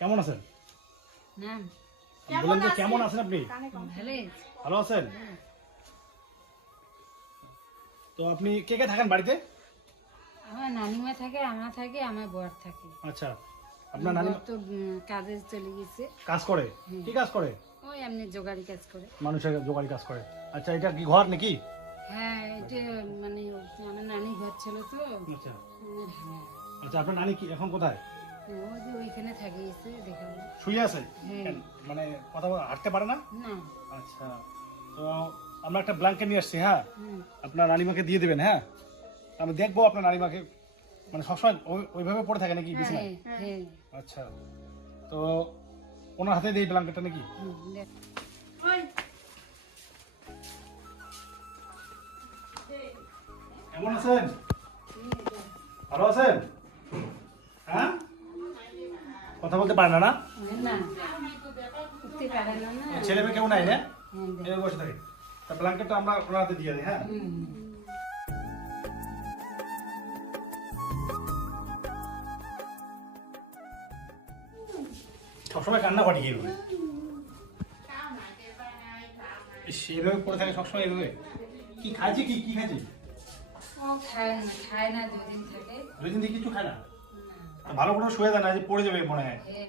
কেমন আছেন? না বলেন তো কেমন আছেন আপনি? ভালোই ভালো আছেন? তো আপনি কে কে থাকেন বাড়িতে? আমার নানিমা থাকে, আমরা থাকি, আমার বর থাকে। আচ্ছা, আপনার নানি বর তো কাজে চলে গেছে। কাজ করে? কি কাজ করে? ওই এমনি জোগাড়ি কাজ করে। মানুষের জোগাড়ি কাজ করে। আচ্ছা, এটা কি ঘর নাকি? হ্যাঁ, এটা মানে আমার নানি ঘর ছিল তো আচ্ছা ভাঙা। আচ্ছা, আপনার নানি কি এখন কোথায়? ওই যে ওইখানে থাকে গেছে দেখাবো। শুয়ে আছে? হ্যাঁ। কেন? মানে কথা হাঁটতে পারে না? না আচ্ছা, তো আমরা একটা ব্ল্যাঙ্কেট নিয়ে আসছি, হ্যাঁ? হুম, আপনার নানিমাকে দিয়ে দেবেন, হ্যাঁ? আমি দেখবো আপনার নানিমাকে মানে সবসময় ওইভাবে পড়ে থাকে নাকি বিছানায়? হ্যাঁ হ্যাঁ আচ্ছা, তো ওনার হাতে দিই ব্ল্যাঙ্কেটটা নাকি? দেখ। কেমন আছেন? ভালো আছেন? হ্যাঁ, কথা বলতে পারে না? না, না উঠতে পারে না না। ছেলে মেয়ে কেউ নাই না? হ্যাঁ, দেখ। এই বসে থাকে। তা ব্ল্যাঙ্কেটটা আমরা ওনার হাতে দিয়ে দিই, হ্যাঁ? হুম, সবসময় কান্না পাঠিয়ে গেল। সেভাবে পড়ে থাকে সবসময় এভাবে। কি খাইছি, কি কি খাইছি? ও খায় না 2 দিন থাকে। 2 দিন থেকে কিছু খায় না? না, ভালো করে শুয়ে দেয় না, যে পড়ে যাবে মনে হয়। হ্যাঁ।